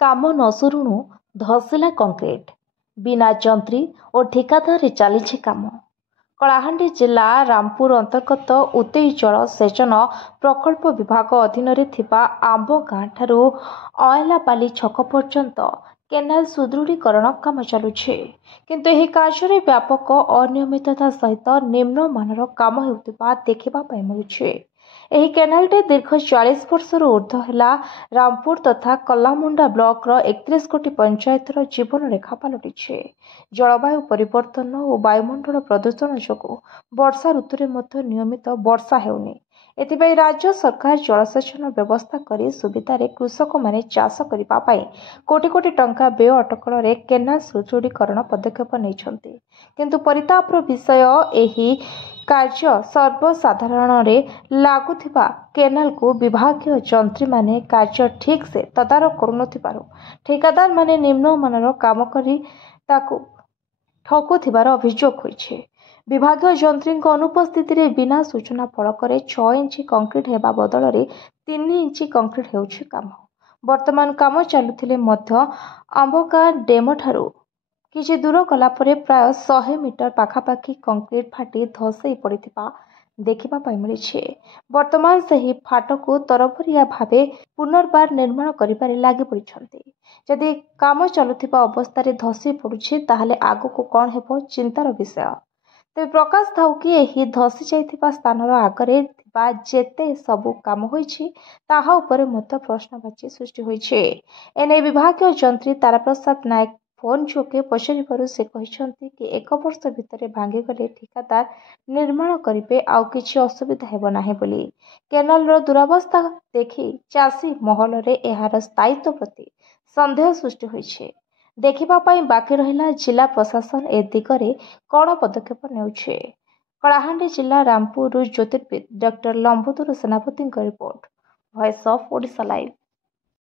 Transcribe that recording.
काम न शुणु धसिला कंक्रीट बिना जंत्री और ठिकादार चली काम। कलाहांडी जिला रामपुर अंतर्गत उतेई जल सेचन प्रकल्प विभाग अधीन आंब गाँ ठारू अयलापाली छक पर्यंत केनाल सुदृढ़ीकरण काम चलुछे, किंतु एही कार्य व्यापक अनियमितता सहित निम्नमानर काम हेउतिबा देखिबा पई मिलुछे। एही केनालटे दीर्घ 40 वर्षर ऊर्ध्व है रामपुर तथा कलामुंडा ब्लॉक 31 कोटी पंचायतर जीवन रेखा पलटिछे। जलवायु परिवर्तन और वायुमंडल प्रदूषण जोगु वर्षा ऋतु में नियमित वर्षा हेउनी। एथिपाई राज्य सरकार जलसेचन व्यवस्था करी सुविधारे कृषक माने चाष करिबा पई कोटी कोटी टंका व्यय अटकल रे केनाल सुदृढ़ीकरण पदक्षेप नैछन्ति, किंतु परितापर विषय एही कार्य सर्वसाधारण रे लागुथिबा केनाल को विभागीय जंत्री माने कार्य ठीक से तदारक करुनथिबारु ठेकादार माने निम्नमानर काम करी ताकू ठकुथिबार अभियोग होइछे। विभागीय जंत्री अनुपस्थित रे बिना सूचना फलक 6 इंच कंक्रीट हेबा बदल 3 इंच कंक्रीट हेउछि काम। वर्तमान काम चालुथिले मध्य आंबगा डेम ठारू किछि दूर गला परे प्राय 100 मीटर पाखापाखि कंक्रीट फाटी धसई पड़िथिबा देखिबा पई मिलिछे। वर्तमान सही फाटकू तरफरिया भावे पुनर्बार निर्माण करिबारे लागि पड़िछन्ति। जदि काम चलुथिबा अवस्था धसी पड़ुछि ताहाले आगको कोन हेबो चिंतार विषय। तेज प्रकाश थाउ कि एही धसी जाइथिबा स्थानर आगरे थिबा जेते सबु काम होइछि ताहा उपरे मत प्रश्नवाची सृष्टि होइछे। एने विभागीय जंत्री ताराप्रसाद नायक फोन जोगे पचारिबारु से कहिसंति कि 1 वर्ष भितर भांगी गले ठिकादार निर्माण करिबे आउ किछि असुविधा हेबो नाही बोली। केनालर दुरावस्था देखि चाषी महल रे एहार स्थायित्व प्रति संदेह सृष्टि होइछे। देखिबा पई बाकी रहिला जिला प्रशासन ए दिगरे कोन पदक्षेप नेउछे। कलाहांडी जिला रामपुर ज्योतिर्विद डॉक्टर लंबोदर सेनापति report, voice of Odisha live.